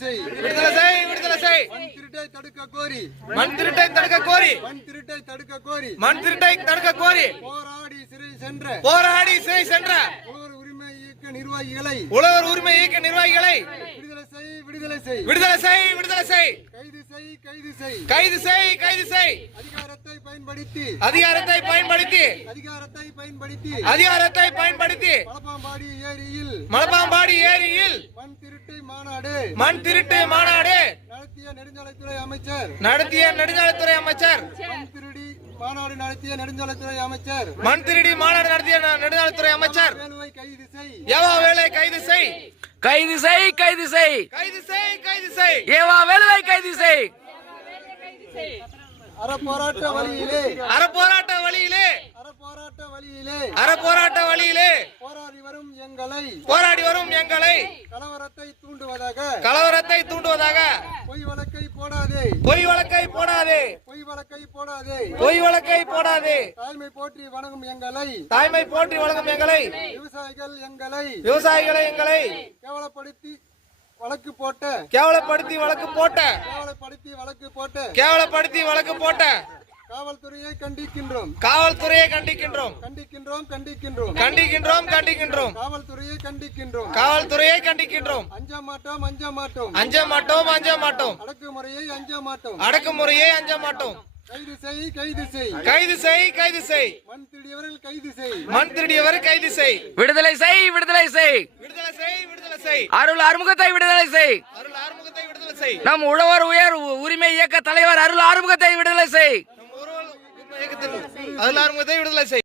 செய். விடுதலை செய். விடுதலை செய். மண் திருட்டை தடுக்க கோரி. மண் திருட்டை தடுக்க கோரி. மண் திருட்டை தடுக்க கோரி. மண் திருட்டை தடுக்க கோரி. போராடி சிறை சென்ற. போராடி சிறை சென்ற உழவர் உரிமை இயக்க நிர்வாகிகளை. உழவர் உரிமை இயக்க நிர்வாகிகளை விடுதலை செய். விடுதலை செய். விடுதலை செய். விடுதலை செய். கைது செய். கைது செய். கைது செய். கைது செய். அதிகாரத்தை பயன்படுத்தி. அதிகாரத்தை பயன்படுத்தி. அதிகாரத்தை பயன்படுத்தி. அதிகாரத்தை பயன்படுத்தி மலப்பாம்பாடி ஏரியில். மலப்பாம்பாடி ஏரியில் மண் திருட்டு மாநாடு. மண் திருட்டு மாநாடு நடத்திய நெடுஞ்சாலைத்துறை அமைச்சர். நடத்திய நெடுஞ்சாலைத்துறை அமைச்சர். மண் திருடி மாநாடு நடத்திய நெடுஞ்சாலைத்துறை அமைச்சர். மண் திருடி மாநாடு நடத்திய நெடுஞ்சாலைத்துறை அமைச்சர். வேலுவை கைது செய். ஏவா வேலை கைது செய். கைது செய். கைது செய். கைது செய். கைது செய். ஏவா வேலுவை கைது செய். அறப்போராட்ட வழியிலே. அறப்போராட்ட வழியிலே. அறப்போராட்ட வழியிலே. அறப்போராட்ட வழியிலே போராடி வரும் எங்களை. போராடி வரும் எங்களை கலவரத்தை தூண்டுவதாக. கலவரத்தை தூண்டுவதாக பொய் வழக்கை போடாதே. பொய் வழக்கை போடாதே. பொய் வழக்கை போடாதே. பொய் வழக்கை போடாதே. தாய்மை போற்றி வணங்கும் எங்களை. தாய்மை போற்றி வழங்கும் எங்களை. விவசாயிகள் எங்களை. விவசாயிகளை எங்களை கேவலப்படுத்தி வழக்கு போட்ட. கேவலப்படுத்தி வழக்கு போட்ட. கேவலப்படுத்தி வழக்கு போட்ட கேவலப்படுத்தி வழக்கு போட்ட காவல்துறையை கண்டிக்கின்றோம். காவல்துறையை கண்டிக்கின்றோம். கண்டிக்கின்றோம். கண்டிக்கின்றோம். கண்டிக்கின்றோம். கண்டிக்கின்றோம். காவல்துறையை கண்டிக்கின்றோம். காவல்துறையை கண்டிக்கின்றோம். அஞ்ச மாட்டோம். அஞ்ச மாட்டோம். அஞ்ச மாட்டோம். அஞ்ச மாட்டோம். அடக்குமுறையை அஞ்ச மாட்டோம். அடக்குமுறையை அஞ்ச மாட்டோம். கைது செய். கைது செய். கைது செய். கைது செய். மண் திருடியவர்கள் கைது செய். மண் திருடியவர் கைது செய். விடுதலை செய். விடுதலை செய். விடுதலை செய். விடுதலை செய். அருள் அறுமுகத்தை விடுதலை செய். அருள் ஆறுமுகத்தை விடுதலை செய். நம் உழவர் உரிமை இயக்க தலைவர் அருள் ஆறுமுகத்தை விடுதலை செய். நம் ஒருவர் இயக்கத்தில் அருள் ஆறுமுகத்தை விடுதலை செய்.